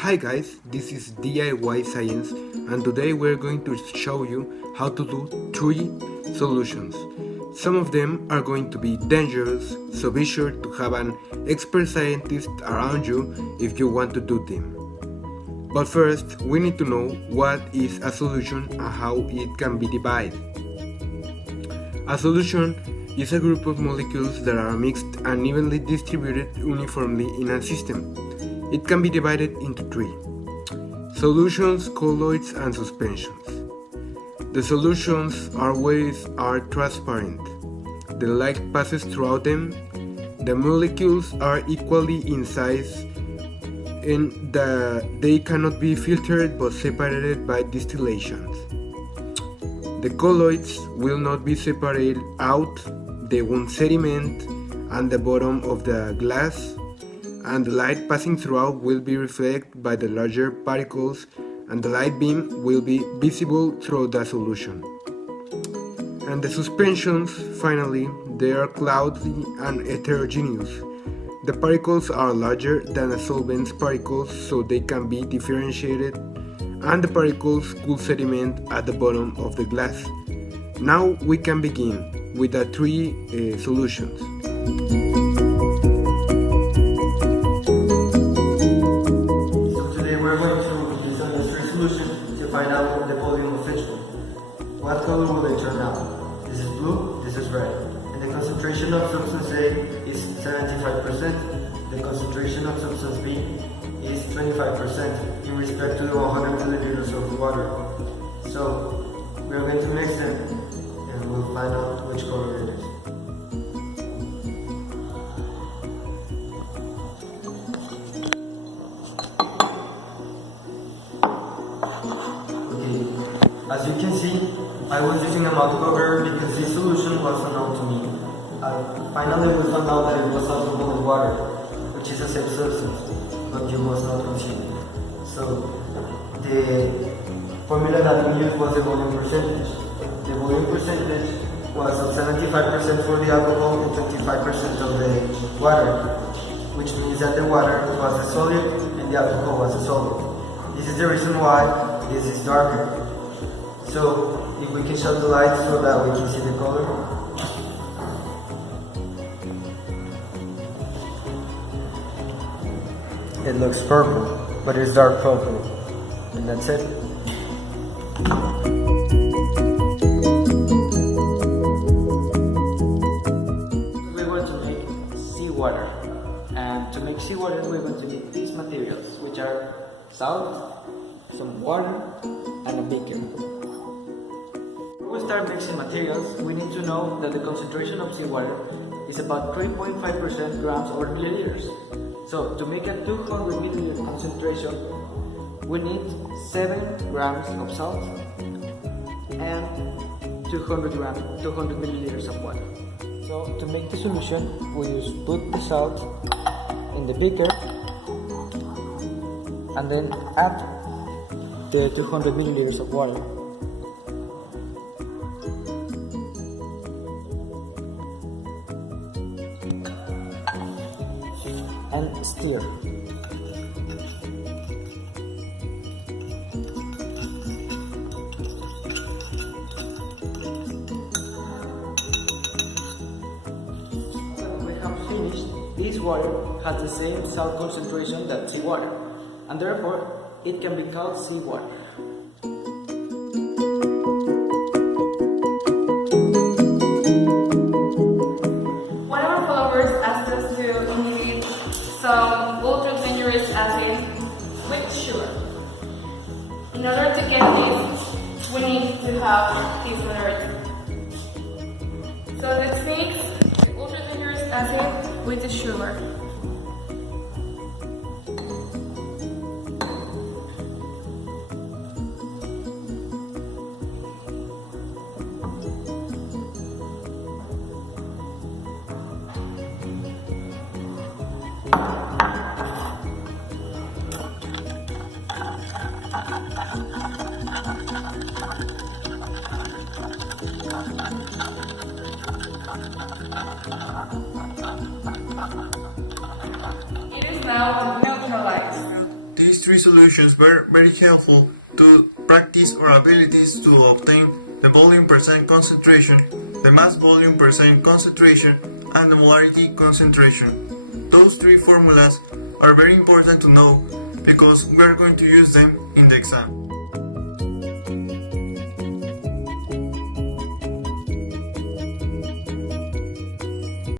Hi guys, this is DIY Science and today we're going to show you how to do 3 solutions. Some of them are going to be dangerous, so be sure to have an expert scientist around you if you want to do them. But first, we need to know what is a solution and how it can be divided. A solution is a group of molecules that are mixed and evenly distributed uniformly in a system. It can be divided into 3: solutions, colloids, and suspensions. The solutions are transparent. The light passes throughout them. The molecules are equally in size and they cannot be filtered but separated by distillations. The colloids will not be separated out. They won't sediment on the bottom of the glass, and the light passing throughout will be reflected by the larger particles, and the light beam will be visible through the solution. And the suspensions, finally, they are cloudy and heterogeneous. The particles are larger than the solvent's particles, so they can be differentiated, and the particles could sediment at the bottom of the glass. Now we can begin with the 3 solutions. We're going to use a mystery solution to find out the volume of each one. What color will they turn out? This is blue, this is red. And the concentration of substance A is 75%. The concentration of substance B is 25% in respect to the 100 milliliters of water. So we're going to mix them and we'll find out which color it is. As you can see, I was using a mouth cover because this solution was unknown to me. Finally, we found out that it was soluble in water, which is a safe substance, but it was not consumed. So, the formula that we used was the volume percentage. The volume percentage was of 75% for the alcohol and 25% of the water, which means that the water was a solid and the alcohol was a solid. This is the reason why this is darker. So, if we can shut the light so that we can see the color. It looks purple, but it's dark purple. And that's it. We're going to make seawater. And to make seawater, we're going to need these materials, which are salt, some water, and a beaker. Before we start mixing materials, we need to know that the concentration of seawater is about 3.5% grams over milliliters. So to make a 200 milliliter concentration, we need 7 grams of salt and 200 milliliters of water. So to make the solution, we put the salt in the beaker and then add the 200 milliliters of water. And stir. When we have finished, this water has the same salt concentration that seawater, and therefore it can be called seawater. One of our followers asked us to inhibit some ultra-dangerous acid with sugar. In order to get this, we need to have this polarity. So let's mix the ultra-dangerous acid with the sugar. It is now neutralized. These three solutions were very helpful to practice our abilities to obtain the volume percent concentration, the mass volume percent concentration, and the molarity concentration. Those three formulas are very important to know because we are going to use them in the exam.